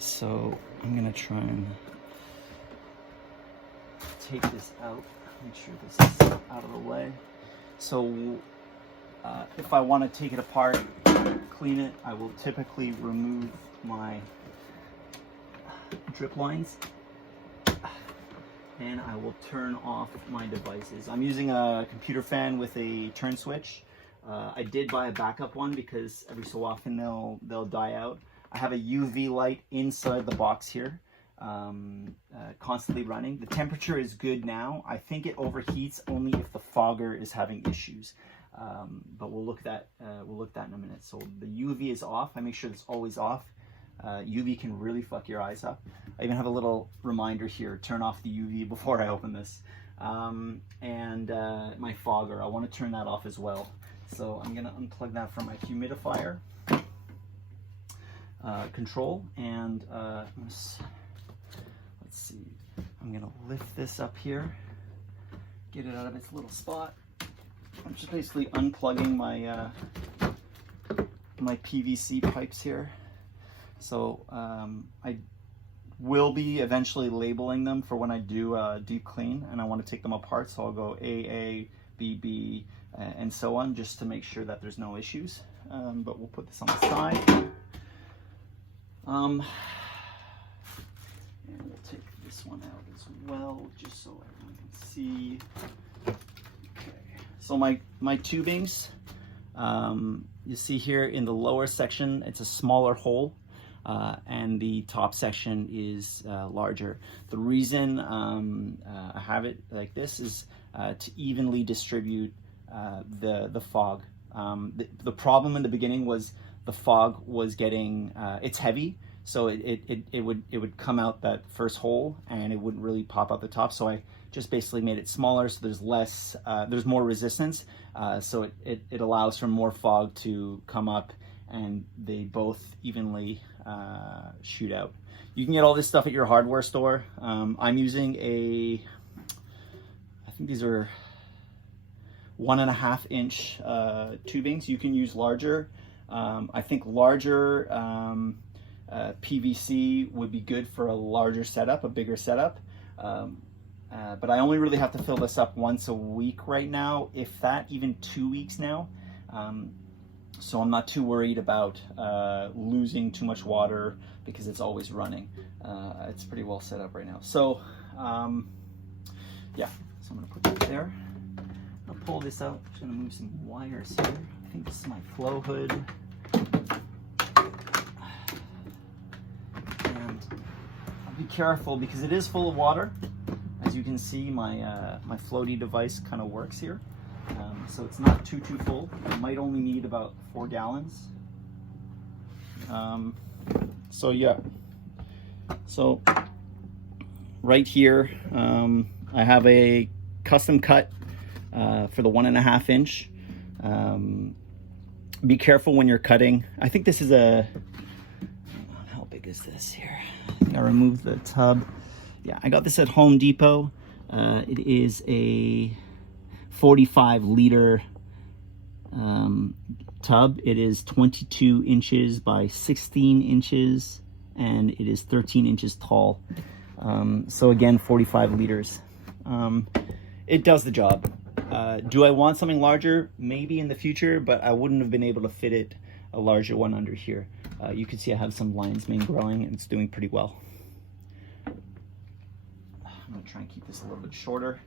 so I'm gonna try and take this out, make sure this is out of the way. So if I want to take it apart, clean it, I will typically remove my drip lines and I will turn off my devices. I'm using a computer fan with a turn switch. I did buy a backup one because every so often they'll die out. I have a UV light inside the box here, constantly running. The temperature is good now. I think it overheats only if the fogger is having issues, but we'll look at that in a minute. So the UV is off. I make sure it's always off. UV can really fuck your eyes up. I even have a little reminder here, turn off the UV before I open this. And my fogger, I want to turn that off as well. So I'm gonna unplug that from my humidifier control, and let's see, I'm gonna lift this up here, get it out of its little spot. I'm just basically unplugging my my PVC pipes here. So I will be eventually labeling them for when I do a deep clean, and I want to take them apart, so I'll go AA, BB, and so on, just to make sure that there's no issues. But we'll put this on the side. And we'll take this one out as well, just so everyone can see. Okay. So my tubings, you see here in the lower section, it's a smaller hole. And the top section is larger. The reason I have it like this is to evenly distribute the fog. The problem in the beginning was the fog was getting, it's heavy, so it would come out that first hole and it wouldn't really pop out the top. So I just basically made it smaller, so there's less, there's more resistance, so it allows for more fog to come up, and they both evenly shoot out. You can get all this stuff at your hardware store. I'm using I think these are 1.5 inch tubings. You can use larger. I think larger PVC would be good for a larger setup, a bigger setup. But I only really have to fill this up once a week right now, if that, even 2 weeks now. So I'm not too worried about losing too much water because it's always running. It's pretty well set up right now. So yeah, so I'm gonna put that there. I'll pull this out. I'm just gonna move some wires here. I think this is my flow hood. And I'll be careful because it is full of water. As you can see, my my floaty device kind of works here. So it's not too full. I might only need about 4 gallons. So yeah. So right here, I have a custom cut for the 1.5 inch. Be careful when you're cutting. I think this is how big is this here? I think I removed the tub. Yeah, I got this at Home Depot. It is a 45 liter tub. It is 22 inches by 16 inches, and it is 13 inches tall. So again, 45 liters. It does the job. Do I want something larger? Maybe in the future, but I wouldn't have been able to fit it a larger one under here. You can see I have some lion's mane growing, and it's doing pretty well. I'm gonna try and keep this a little bit shorter.